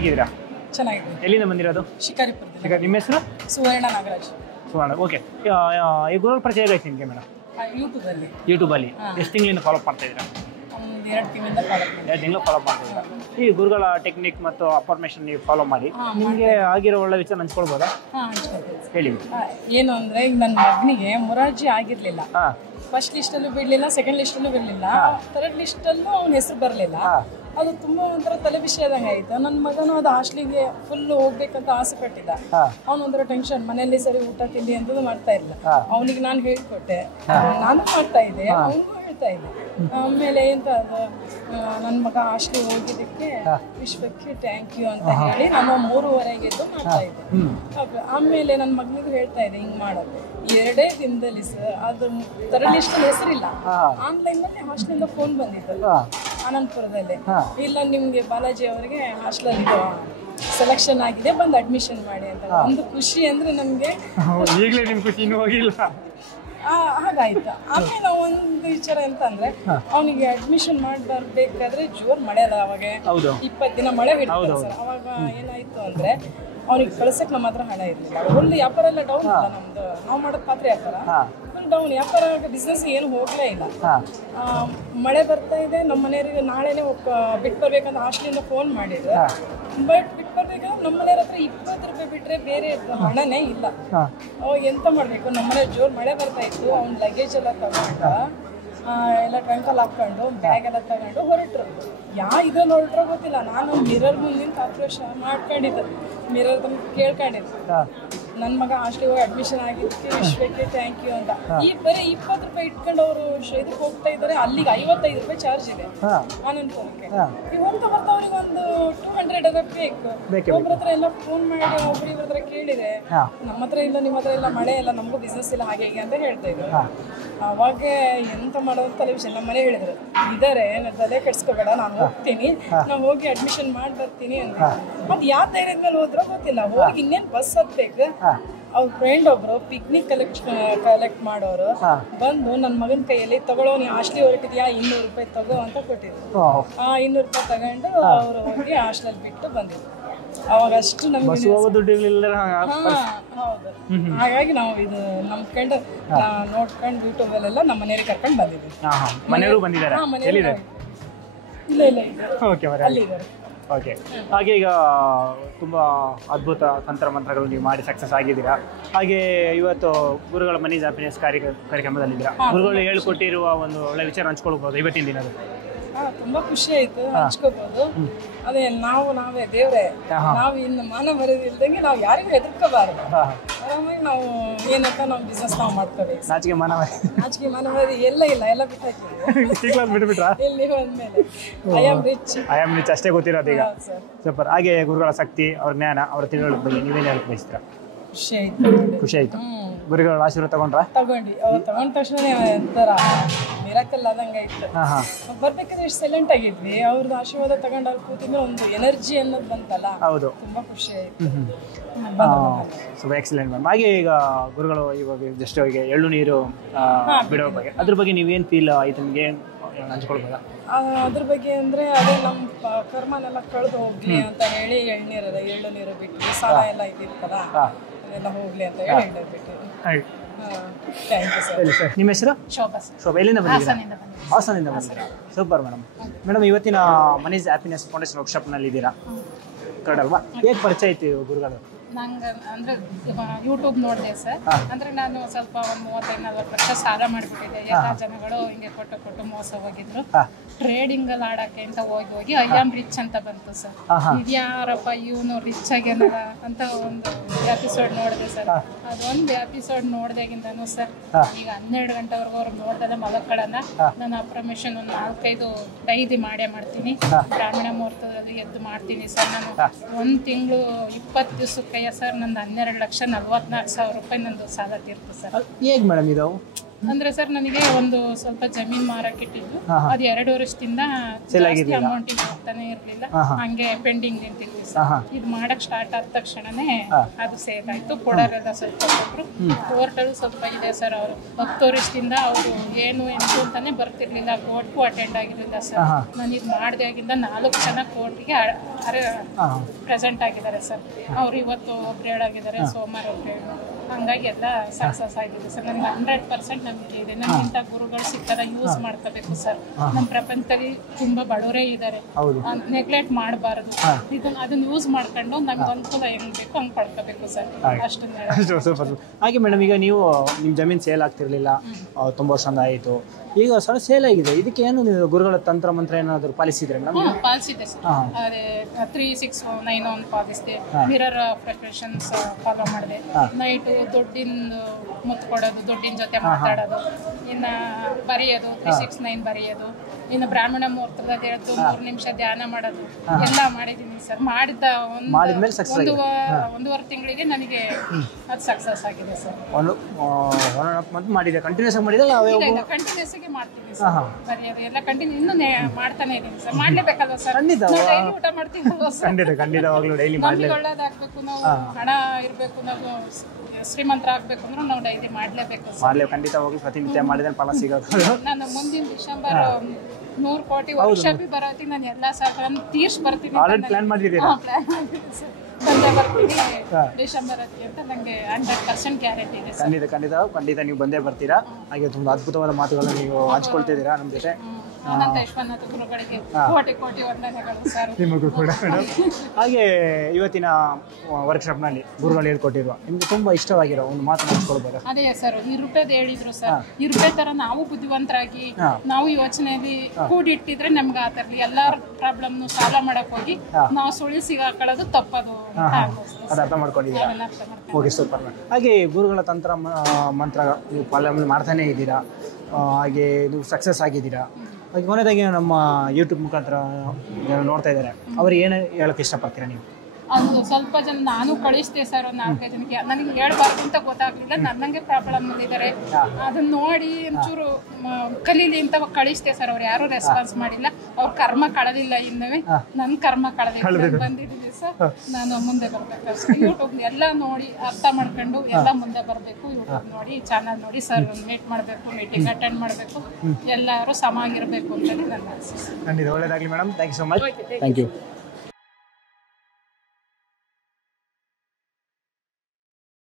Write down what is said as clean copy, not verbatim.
ಹೇಗಿದ್ದೀರಾ? ಚೆನ್ನಾಗಿದೆ. ಎಲ್ಲಿಂದ ಬಂದಿರೋದು? ಶಿಕಾರಿಪುರದಿಂದ. ನಿಮ್ಮ ಹೆಸರು? ಸುವರ್ಣ ನಾಗರಾಜ್. ಸುವರ್ಣ. ಓಕೆ. ಈ ಗುರುಗಳ ಪರಿಚಯ ಹೇಗಾಯ್ತು ನಿಮಗೆ ಮೇಡಮ್? ಯೂಟ್ಯೂಬಲ್ಲಿ ಎಷ್ಟು ತಿಂಗಳಿಂದ ಫಾಲೋ ಮಾಡ್ತಾ ಇದ್ದೀರಾ? 2 ತಿಂಗಳಿಂದ ಫಾಲೋ ಮಾಡ್ತೀನಿ. 2 ತಿಂಗಳು ಫಾಲೋ ಮಾಡ್ತಾ ಇದ್ದೀರಾ. ಈ ಗುರುಗಳ ಟೆಕ್ನಿಕ್ ಮತ್ತು ಅಫರ್ಮೇಷನ್ ನೀವು ಫಾಲೋ ಮಾಡಿ ನಿಮಗೆ ಆಗಿರೋ ಒಳ್ಳೆ ವಿಚಾರ ಹಂಚ್ಕೊಳ್ಬೋದಾ? ಹೇಳಿ. ಏನು ಅಂದರೆ ಈಗ ನನ್ನ ಮಗನಿಗೆ ಮೊರಾರ್ಜಿ ಆಗಿರಲಿಲ್ಲ. ಫಸ್ಟ್ ಲಿಸ್ಟಲ್ಲೂ ಬಿಡಲಿಲ್ಲ, ಸೆಕೆಂಡ್ ಲಿಸ್ಟಲ್ಲೂ ಬಿಡಲಿಲ್ಲ, ಥರ್ಡ್ ಲಿಸ್ಟಲ್ಲೂ ಅವನ ಹೆಸರು ಬರಲಿಲ್ಲ. ಅದು ತುಂಬ ಒಂಥರ ತಲೆ ವಿಷಯದಂಗೆ ಆಯಿತು. ನನ್ನ ಮಗನೂ ಅದು ಹಾಸ್ಟ್ಲಿಗೆ ಫುಲ್ ಹೋಗ್ಬೇಕಂತ ಆಸೆ ಪಟ್ಟಿದ್ದ. ಅವನೊಂಥರ ಟೆನ್ಷನ್, ಮನೆಯಲ್ಲಿ ಸರಿ ಊಟ ತಿಂಡಿ ಅಂತದ್ದು ಮಾಡ್ತಾ ಇಲ್ಲ. ಅವನಿಗೆ ನಾನು ಹೇಳ್ಕೊಟ್ಟೆ, ನಾನು ಮಾಡ್ತಾ ಇದ್ದೆ, ಅವನಿಗೂ ಹೇಳ್ತಾ ಇದ್ದೆ. ಆಮೇಲೆ ಎಂತ ಅದು ನನ್ನ ಮಗ ಹಾಸ್ಟ್ಲಿಗೆ ಹೋಗಿದ್ದಕ್ಕೆ ವಿಶ್ವಕ್ಕೆ ಥ್ಯಾಂಕ್ ಯು ಅಂತ ಹೇಳಿ ನಾನು 3:30 ಎದ್ದು ಮಾಡ್ತಾ ಇದ್ದೆ. ಆಮೇಲೆ ನನ್ನ ಮಗನಿಗೂ ಹೇಳ್ತಾ ಇದ್ದೆ ಹಿಂಗೆ ಮಾಡೋದು. 2 ದಿನದಲ್ಲಿ ಸರ್ ಅದು ಥರ್ಡ್ ಲಿಸ್ಟಲ್ಲಿ ಹೆಸರಿಲ್ಲ. ಆನ್ಲೈನಲ್ಲಿ ಹಾಸ್ಟ್ಲಿಂದ ಫೋನ್ ಬಂದಿತ್ತು ಆನಂದಪುರದಲ್ಲಿ, ಇಲ್ಲ ನಿಮಗೆ ಬಾಲಾಜಿ ಅವರಿಗೆ ಹಾಸ್ಟೆಲಲ್ಲಿ ಸೆಲೆಕ್ಷನ್ ಆಗಿದೆ, ಬಂದು ಅಡ್ಮಿಷನ್ ಮಾಡಿ ಅಂತ. ಒಂದು ಖುಷಿ ಅಂದರೆ ನಮಗೆ ಈಗಲೇ ನಿಮ್ಮ ಖುಷಿ ಇನ್ನೂ ಹೋಗಿಲ್ಲ. ಹಾಗಾಯ್ತು. ಆಮೇಲೆ ಒಂದು ವಿಚಾರ ಎಂತ ಅಂದ್ರೆ ಅವನಿಗೆ ಅಡ್ಮಿಷನ್ ಮಾಡಬೇಕಾದ್ರೆ ಜೋರ್ ಮಳೆ ಅಲ್ಲ, ಅವಾಗ 20 ದಿನ ಮಳೆ ಬಿಡ್ತಾರೆ ಸರ್. ಅವಾಗ ಏನಾಯ್ತು ಅಂದ್ರೆ ಅವನಿಗೆ ಕಳ್ಸಕ್ಕೆ ನಮ್ಮ ಹತ್ರ ಹಣ ಇರಲಿಲ್ಲ. ಒಳ್ಳೆ ವ್ಯಾಪಾರ ಎಲ್ಲ ಡೌನ್ ಇಲ್ಲ ನಮ್ದು, ನಾವು ಮಾಡೋದು ಪಾತ್ರೆ ವ್ಯಾಪಾರ ಡೌನ್, ವ್ಯಾಪಾರ ಬಿಸ್ನೆಸ್ ಏನು ಹೋಗ್ಲೇ ಇಲ್ಲ. ಮಳೆ ಬರ್ತಾ ಇದೆ, ನಮ್ಮ ಮನೆಯವರಿಗೆ ನಾಳೆನೇ ಬಿಟ್ಟು ಬರ್ಬೇಕಂತ ಹಾಸ್ಟೆಲಿಂದ ಫೋನ್ ಮಾಡಿದ್ರು. ಬಟ್ ಬಿಟ್ಟು ಬರ್ಬೇಕಂದ್ರೆ ನಮ್ಮ ಮನೆಯವ್ರ ಹತ್ರ 20 ರೂಪಾಯಿ ಬಿಟ್ರೆ ಬೇರೆ ಹಣನೇ ಇಲ್ಲ. ಅವಾಗ ಎಂತ ಮಾಡಬೇಕು, ನಮ್ಮ ಮನೆಯವ್ರು ಜೋರು ಮಳೆ ಬರ್ತಾ ಇತ್ತು. ಅವ್ನ ಲಗೇಜ್ ಎಲ್ಲ ತಗೊಂಡು ಎಲ್ಲ ಟ್ರಂಕಲ್ಲಿ ಹಾಕೊಂಡು ಬ್ಯಾಗ್ ಎಲ್ಲ ತಗೊಂಡು ಹೊರಟ್ರು. ಇದ್ರಲ್ಲಿ ಹೊರಟ್ರೋ ಗೊತ್ತಿಲ್ಲ. ನಾನು ಮಿರರ್ ಮುಂದಿನ ಆಕ್ರೋಶ ಮಾಡ್ಕೊಂಡಿದ್ದೆ, ಮಿರರ್ ಕೇಳ್ಕೊಂಡಿದ್ದೆ ನನ್ನ ಮಗ ಹಾಸ್ಟೆಲ್ಗೆ ಹೋಗಿ ಅಡ್ಮಿಷನ್ ಆಗಿದ್ದಕ್ಕೆ ವಿಶ್ವಕ್ಕೆ ಥ್ಯಾಂಕ್ ಯು ಅಂತ. ಈ ಬರೀ 20 ರೂಪಾಯಿ ಇಟ್ಕೊಂಡು ಅವರು ಇದಕ್ಕೆ ಹೋಗ್ತಾ ಇದ್ದಾರೆ. ಅಲ್ಲಿಗೆ 55 ರೂಪಾಯಿ ಚಾರ್ಜ್ ಇದೆ ಆನಂದಪುರಕ್ಕೆ. ಇವಂತ ಬರ್ತಾ ಅವ್ರಿಗೆ ಒಂದು 200 ಅದ ಬೇಕು. ಒಬ್ಬರ ಹತ್ರ ಎಲ್ಲ ಫೋನ್ ಮಾಡಿ ಒಬ್ಬರು ಇವ್ರ ಹತ್ರ ಕೇಳಿದೆ, ನಮ್ಮ ಹತ್ರ ಇಲ್ಲ, ನಿಮ್ಮ ಹತ್ರ ಇಲ್ಲ, ಮಳೆ ಇಲ್ಲ, ನಮಗೂ ಬಿಸ್ನೆಸ್ ಇಲ್ಲ, ಹಾಗೆ ಹೀಗೆ ಅಂತ ಹೇಳ್ತಾ ಇದ್ರು. ಅವಾಗ ಎಂತ ಮಾಡೋದು ತಲೆ ವಿಷಯ. ನಮ್ಮ ಮನೆ ಹೇಳಿದ್ರು, ಇದಾರೆ ತಲೆ ಕೆಡ್ಸ್ಕೋಬೇಡ, ನಾನು ಹೋಗ್ತೀನಿ, ನಾವು ಹೋಗಿ ಅಡ್ಮಿಷನ್ ಮಾಡಿ ಬರ್ತೀನಿ ಅಂತ. ಅದು ಯಾವ ಧೈರ್ಯದ ಮೇಲೆ ಹೋದ್ರೋ ಗೊತ್ತಿಲ್ಲ. ಹೋಗಿ ಇನ್ನೇನು ಬಸ್ ಹತ್ಬೇಕು. ಅವ್ರ ಫ್ರೆಂಡ್ ಒಬ್ರು ಪಿಕ್ನಿಕ್ ಕಲೆಕ್ಟ್ ಮಾಡೋರು ಬಂದು ನನ್ನ ಮಗನ ಕೈಯಲ್ಲಿ ತಗೊಳ್ಳೋ, ನೀ ಹಾಸ್ಟ್ಲಿ ಹೊರಟಿದ್ಯಾ, 200 ರೂಪಾಯಿ ತಗೋ ಅಂತ ಕೊಟ್ಟಿದ್ರು. 200 ರೂಪಾಯಿ ತಗೊಂಡು ಅವರು ಹೋಗಿ ಹಾಸ್ಟೆಲ್ ಬಿಟ್ಟು ಬಂದಿದ್ರು. ಅವಾಗ ಅಷ್ಟು ನಮ್ಗೆ ಹೌದು. ಹಾಗಾಗಿ ನಾವು ಇದು ನಂಬ್ಕೊಂಡು ನೋಡ್ಕೊಂಡು ಯೂಟ್ಯೂಬಲ್ಲೆಲ್ಲ ನಮ್ಮ ಮನೆಯವ್ರಿಗೆ ಕರ್ಕೊಂಡು ಬಂದಿದ್ವಿ. ಇಲ್ಲ ಅಲ್ಲಿದ್ದಾರೆ. ಓಕೆ. ಹಾಗೆ ಈಗ ತುಂಬ ಅದ್ಭುತ ತಂತ್ರ ಮಂತ್ರಗಳು ನೀವು ಮಾಡಿ ಸಕ್ಸಸ್ ಆಗಿದ್ದೀರಾ. ಹಾಗೆ ಇವತ್ತು ಗುರುಗಳ ಮನೀಸ್ ಹ್ಯಾಪಿನೆಸ್ ಕಾರ್ಯಕ್ರಮದಲ್ಲಿದ್ದೀರಾ. ಗುರುಗಳು ಹೇಳ್ಕೊಟ್ಟಿರುವ ಒಂದು ಒಳ್ಳೆ ವಿಚಾರ ಹಂಚ್ಕೊಳ್ಬೋದು ಇವತ್ತಿನ ದಿನದ? ತುಂಬ ಖುಷಿ ಆಯ್ತು, ಹಂಚ್ಕೋಬಹುದು. ಅದೇ ನಾವೇ ದೇವ್ರೆ, ನಾವು ಇನ್ನು ಮಾನ ಮರ್ಯಾದೆ ನಾವು ಯಾರಿಗೂ ಹೆದರ್ಕೋಬಾರ್ದು. ಆರಾಮಾಗಿ ನಾವು ಏನಂತ ನಾವು ಬಿಸ್ನೆಸ್ ನಾವು ಮಾಡ್ಕೋಬೇಕು. ನಾಚಿಕೆ ಮಾನ ಮರ್ಯಾದೆ ಎಲ್ಲ ಬಿಟ್ಟಾಕಿದ್ವಿ. ಇಲ್ಲಿ ಬಂದ್ಮೇಲೆ ಐ ಆಮ್ ರಿಚ್ ಅಷ್ಟೇ ಗೊತ್ತಿರೋದು ಈಗ. ಸೂಪರ್. ಹಾಗೆ ಗುರುಗಳ ಶಕ್ತಿ, ಅವ್ರ ಜ್ಞಾನ, ಅವ್ರ ತಿಳುವಳಿಕೆ ಬಗ್ಗೆ ನೀವೇನು ಹೇಳಕ್ ಬಯಸ್ತೀರಾ? ಖುಷಿ ಆಯ್ತು. ಗುರುಗಳ ಆಶೀರ್ವಾದ ತಗೊಂಡ್ವಿ. ಅವ್ರು ತಗೊಂಡ ತಕ್ಷಣ ಒಂಥರ ಮಿರಾಕಲ್ ಆದಂಗೆ ಇತ್ತು. ಬರ್ಬೇಕಾದ್ರೆ ಎಷ್ಟು ಸೈಲೆಂಟ್ ಆಗಿದ್ವಿ, ಅವ್ರದ್ದು ಆಶೀರ್ವಾದ ತಗೊಂಡು ಅಲ್ಲಿ ಕೂತಿದ್ರೆ ಒಂದು ಎನರ್ಜಿ ಅನ್ನೋದು ಬಂತಲ್ಲ, ತುಂಬಾ ಖುಷಿ ಆಯ್ತು. Excellent ma'am. ಹಾಗೆ ಈಗ ಗುರುಗಳು ಇವಾಗ ಜಸ್ಟ್ ಈಗ ಎಳ್ಳು ನೀರು ಬಿಡೋ ಬಗ್ಗೆ, ಅದ್ರ ಬಗ್ಗೆ ನೀವೇನು ಫೀಲ್ ಆಯ್ತು ನಿಮಗೆ ಹಂಚ್ಕೊಳ್ಬೋದಾ? ಅದ್ರ ಬಗ್ಗೆ ಅಂದರೆ ಅದೇ ನಮ್ಮ ಕರ್ಮನೆಲ್ಲ ಕಳೆದು ಹೋಗ್ಲಿ ಅಂತ ಹೇಳಿ ಎಳ್ಳು ನೀರು ಬಿಟ್ಟು ಸಾಲ ಎಲ್ಲ ಇದ್ದಿರ್ತಲ್ಲ ಅದೆಲ್ಲ ಹೋಗ್ಲಿ ಅಂತ ಹೇಳಿ ಎಳ್ಳು ಬಿಟ್ಟು. Thank you sir. ನಿಮ್ಮ ಹೆಸರು? ಶೋಭಾ. ಎಲ್ಲಿಂದ ಬಂದಿದ್ದೀರಾ? ಹಾಸನಿಂದ ಬಂದಿದ್ದೀರಾ? Super madam. ಇವತ್ತಿನ ಮನೀಸ್ ಹ್ಯಾಪಿನೆಸ್ ಫೌಂಡೇಶನ್ ವರ್ಕ್ಶಾಪ್ನಲ್ಲಿ ಇದ್ದೀರಾ ಕರೆಕ್ಟ್ ಅಲ್ವಾ? ಹೇಗೆ ಪರಿಚಯ ಆಯ್ತು ಗುರುಗಳು? ನಂಗೆ ಅಂದರೆ ಯೂಟ್ಯೂಬ್ ನೋಡಿದೆ ಸರ್. ಅಂದರೆ ನಾನು ಸ್ವಲ್ಪ ಒಂದು 35-40 ವರ್ಷ ಸಾಲ ಮಾಡಿಬಿಟ್ಟಿದ್ದೆ. ಎಲ್ಲ ಜನಗಳು ಹಿಂಗೆ ಕೊಟ್ಟು ಮೋಸ ಹೋಗಿದ್ರು. ಟ್ರೇಡಿಂಗಲ್ಲಿ ಆಡೋಕ್ಕೆ ಅಂತ ಹೋಗಿ ಐ ಆಮ್ ರಿಚ್ ಅಂತ ಬಂತು ಸರ್. ಇದ್ಯಾರಪ್ಪ ಇವನು ರಿಚ್ ಆಗ್ಯಾನಲ್ಲ ಅಂತ ಒಂದು ಎಪಿಸೋಡ್ ನೋಡಿದೆ ಸರ್. ಅದೊಂದು ಎಪಿಸೋಡ್ ನೋಡಿದಾಗಿಂದನೂ ಸರ್ ಈಗ 12 ಗಂಟೆವರೆಗೂ ಅವ್ರು ನೋಡ್ದಲ್ಲ ಮಲಕ್ಕಳನ್ನ ನಾನು ಅಪ್ರಮೇಷನ್ ಒಂದು 4-5 ಡೈಲಿ ಮಾಡ್ತೀನಿ. ಗ್ರಾಮೀಣ ಮುಹೂರ್ತದಲ್ಲಿ ಎದ್ದು ಮಾಡ್ತೀನಿ ಸರ್. ನಾನು 1 ತಿಂಗಳು 20 ದಿವಸಕ್ಕೆ ಸರ್ ನಂದು 12,44,000 ರೂಪಾಯಿ ನಂದು ಸಾಲ ತೀರ್ತು ಸರ್. ಹೇಗೆ ಮೇಡಮ್ ಇದು? ಅಂದ್ರೆ ಸರ್ ನನಗೆ ಒಂದು ಸ್ವಲ್ಪ ಜಮೀನ್ ಮಾರಕ್ಕಿಟ್ಟಿದ್ದು, ಅದು 2 ವರ್ಷದಿಂದ ಜಾಸ್ತಿ ಅಮೌಂಟ್ ಹೋಗ್ತಾನೆ ಇರಲಿಲ್ಲ, ಹಂಗೆ ಪೆಂಡಿಂಗ್ ನಿಂತಿದ್ವಿ ಸರ್. ಇದು ಮಾಡಕ್ ಸ್ಟಾರ್ಟ್ ಆದ ತಕ್ಷಣನೇ ಅದು ಸೇಲ್ ಆಯ್ತು. ಕೊಡೋರೆಲ್ಲ ಸ್ವಲ್ಪ ಕೊಟ್ಟರು. ಕೋರ್ಟಲ್ಲಿ ಸ್ವಲ್ಪ ಇದೆ ಸರ್. ಅವರು 10 ವರ್ಷದಿಂದ ಅವರು ಏನು ಅಂತಾನೆ ಬರ್ತಿರ್ಲಿಲ್ಲ, ಕೋರ್ಟ್ಗೂ ಅಟೆಂಡ್ ಆಗಿರಲಿಲ್ಲ ಸರ್. ನಾನು ಇದು ಮಾಡಿದಾಗಿಂದ 4 ಜನ ಕೋರ್ಟ್ಗೆ ಪ್ರೆಸೆಂಟ್ ಆಗಿದ್ದಾರೆ ಸರ್. ಅವ್ರು ಇವತ್ತು ಒಬ್ರು ಹೇಳಾಗಿದ್ದಾರೆ, ಸೋಮವಾರ ಒಬ್ರು ಹಂಗಾಗಿ ಎಲ್ಲ ಸಕ್ಸಸ್ ಆಗಿದೆ ಸರ್. ನನಗೆ 100% ನಂಬಿಕೆ ಇದೆ. ನಮ್ಗಿಂತ ಗುರುಗಳು ಸಿಗ್ತಾರ, ಯೂಸ್ ಮಾಡ್ಕೋಬೇಕು ಸರ್. ನಮ್ಮ ಪ್ರಪಂಚದಲ್ಲಿ ತುಂಬಾ ಬಡವರೇ ಇದ್ದಾರೆ, ನೆಗ್ಲೆಕ್ಟ್ ಮಾಡಬಾರದು. ಅದನ್ನ ಯೂಸ್ ಮಾಡ್ಕೊಂಡು ನಮ್ಗೆ ಅನುಕೂಲ ಹೆಂಗ್ ಬೇಕು ಹಂಗೆ ಪಡ್ಕೋಬೇಕು ಸರ್. ಅಷ್ಟೊಂದು. ಹಾಗೆ ಮೇಡಮ್, ಈಗ ನೀವು ನಿಮ್ಮ ಜಮೀನು ಸೇಲ್ ಆಗ್ತಿರ್ಲಿಲ್ಲ, ತುಂಬ ವರ್ಷ ಆಯಿತು, ಈಗ ಸ್ವಲ್ಪ ಸೇಲ್ ಆಗಿದೆ. ಇದಕ್ಕೆ ಏನು ನೀವು ಗುರುಗಳ ತಂತ್ರ ಮಂತ್ರ ಏನಾದರೂ ಪಾಲಿಸಿದ್ರೆ ಮೇಡಮ್? ಪಾಲಿಸಿದೆ ಸರ್. ಅದೇ 3691 ಪಾಲಿಸಿದೆ. ಮಿರರ್ ಪ್ರಿಪರೇಷನ್ಸ್ ಫಾಲೋ ಮಾಡಿದೆ. ನೈಟ್ ದುಡ್ಡಿನ ಮುತ್ತು ಕೊಡೋದು, ದುಡ್ಡಿನ ಜೊತೆ ಮಾತಾಡೋದು, ಇನ್ನು ಬರೆಯೋದು 369 ಬರೆಯೋದು, ಇನ್ನು ಬ್ರಾಹ್ಮಣ ಮುಹೂರ್ತದಲ್ಲಿ ಎದ್ದು 3 ನಿಮಿಷ ಧ್ಯಾನ ಮಾಡೋದು ಎಲ್ಲ ಮಾಡಿದ್ದೀನಿ ಸರ್. ಮಾಡಿದ ಒಂದೂವರೆ ತಿಂಗಳಿಗೆ ನನಗೆ ಅದು ಸಕ್ಸಸ್ ಆಗಿದೆ ಸರ್. ಕಂಟಿನ್ಯೂಸ್ ಆಗಿ ಮಾಡಿದಲ್ಲ? ಕಂಟಿನ್ಯೂಸ್ ಆಗಿ ಮಾಡ್ತೀನಿ ಸರ್. ಬರೆಯೋದು ಎಲ್ಲ ಕಂಟಿನ್ಯೂ ಇನ್ನೂ ಮಾಡ್ತಾನೆ ಇದ್ದೀನಿ ಸರ್. ಮಾಡ್ಲೇಬೇಕಲ್ವ ಸರ್, ಡೈಲಿ ಊಟ ಮಾಡ್ತೀವಲ್ವ ಸರ್. ನಮ್ಗೆ ಒಳ್ಳೇದಾಗಬೇಕು, ನಾವು ಹಣ ಇರಬೇಕು, ನಾವು ಶ್ರೀಮಂತರ ಆಗ್ಬೇಕು ಅಂದ್ರೆ ನಾವು ಡೈಲಿ ಮಾಡ್ಲೇಬೇಕು ಸರ್. ಖಂಡಿತವಾಗ್ಲೂ ಪ್ರತಿನಿತ್ಯ ಮಾಡಿದ್ರೆ ಫಲ ಸಿಗೋದು. ನಾನು ಮುಂದಿನ ಡಿಸೆಂಬರ್ 100 ಕೋಟಿ ವರ್ಷ ಬರೋತಿ ನಾನು ಎಲ್ಲ ಸರ್ ತೀರ್ಸ್ ಬರ್ತೀನಿ. ಪ್ಲಾನ್ ಮಾಡಿದ್ದೀರಾ? ಬಂದೇ ಬರ್ತೀನಿ ಡಿಸೆಂಬರ್ ಅಂತ ನನಗೆ 100% ಗ್ಯಾರಂಟಿ ಇದೆ ಸರ್. ಖಂಡಿತ ನೀವು ಬಂದೇ ಬರ್ತೀರಾ. ಹಾಗೆ ತುಂಬ ಅದ್ಭುತವಾದ ಮಾತುಗಳನ್ನು ನೀವು ಹಂಚ್ಕೊಳ್ತಿದ್ದೀರಾ ನಮ್ಮ ಜೊತೆ. ಅನಂತ ವಿಶ್ವನಾಥ ಗುರುಗಳಿಗೆ ಕೋಟಿ ವಂದನೆಗಳು ಸರ್. ನಿಮಗೂ ಕೂಡ ಮೇಡಮ್. ಹಾಗೆ ಇವತ್ತಿನ ವರ್ಕ್ಶಾಪ್ನಲ್ಲಿ ಗುರುಗಳು ಹೇಳ್ಕೊಟ್ಟಿರುವ ನಿಮ್ಗೆ ತುಂಬ ಇಷ್ಟವಾಗಿರೋ ಒಂದು ಮಾತನ್ನು ಹಂಚ್ಕೊಳ್ಬೋದು? ಅದೇ ಸರ್, ಇರುಪೇದ್ ಹೇಳಿದ್ರು ಸರ್. ಇರುಪೇ ತರ ನಾವು ಬುದ್ಧಿವಂತರಾಗಿ ನಾವು ಯೋಚನೆಯಲ್ಲಿ ಕೂಡಿಟ್ಟಿದ್ರೆ ನಮ್ಗೆ ಆ ಥರ ಎಲ್ಲ ಪ್ರಾಬ್ಲಮ್ನು ಸಾಲ್ವ್ ಮಾಡಕ್ ಹೋಗಿ ನಾವು ಸುಳಿ ಸಿಗಾಕೊಳ್ಳೋದು ತಪ್ಪದು. ಅದು ಅರ್ಥ ಮಾಡ್ಕೊಂಡಿದ್ದೀರಾ? Okay, super madam. ಹಾಗೆ ಗುರುಗಳ ತಂತ್ರ ಮಂತ್ರ ನೀವು ಪಾಲನೆ ಮಾಡ್ತಾನೆ ಇದ್ದೀರಾ, ಹಾಗೆ ನೀವು ಸಕ್ಸಸ್ ಆಗಿದ್ದೀರಾ. ಹಾಗೆ ಕೊನೆಯದಾಗಿ ನಮ್ಮ ಯೂಟ್ಯೂಬ್ ಮುಖಾಂತರ ನೋಡ್ತಾ ಇದ್ದಾರೆ, ಅವ್ರು ಏನು ಹೇಳೋಕ್ಕೆ ಇಷ್ಟಪಡ್ತೀರಾ ನೀವು? ಅದು ಸ್ವಲ್ಪ ಜನ ನಾನು ಕಳಿಸ್ತೆ ಸರ್, ಒಂದು 4-5 ಜನಕ್ಕೆ. ನನಗೆ ಹೇಳ್ಬಾರ್ದು ಅಂತ ಗೊತ್ತಾಗ್ಲಿಲ್ಲ, ನನ್ನಂಗೆ ಪ್ರಾಬ್ಲಮ್ ಇದ್ದಾರೆ. ಅದನ್ನ ನೋಡಿ ಒಂಚೂರು ಕಲೀಲಿ ಅಂತ ಕಳಿಸ್ತೆ ಸರ್. ಅವ್ರು ಯಾರು ರೆಸ್ಪಾನ್ಸ್ ಮಾಡಿಲ್ಲ. ಅವ್ರ ಕರ್ಮ ಕಳೆದಿಲ್ಲ, ಇನ್ನವೇ ನನ್ನ ಕರ್ಮ ಕಳೆದಿಲ್ಲ. ಬಂದಿದ್ದೀನಿ ಸರ್. ನಾನು ಮುಂದೆ ಬರ್ಬೇಕು ಸರ್. ಯೂಟ್ಯೂಬ್ ಎಲ್ಲ ನೋಡಿ ಅರ್ಥ ಮಾಡ್ಕೊಂಡು ಎಲ್ಲ ಮುಂದೆ ಬರಬೇಕು. ಯೂಟ್ಯೂಬ್ ನೋಡಿ, ಚಾನಲ್ ನೋಡಿ ಸರ್ ಮೀಟ್ ಮಾಡಬೇಕು, ಮೀಟಿಂಗ್ ಅಟೆಂಡ್ ಮಾಡಬೇಕು, ಎಲ್ಲರೂ ಸಮ ಆಗಿರಬೇಕು ಅಂತೇಳಿ ನನ್ನ ಆಸೆ. ಒಳ್ಳೆಯದಾಗಲಿ madam. Thank you so much. Thank you.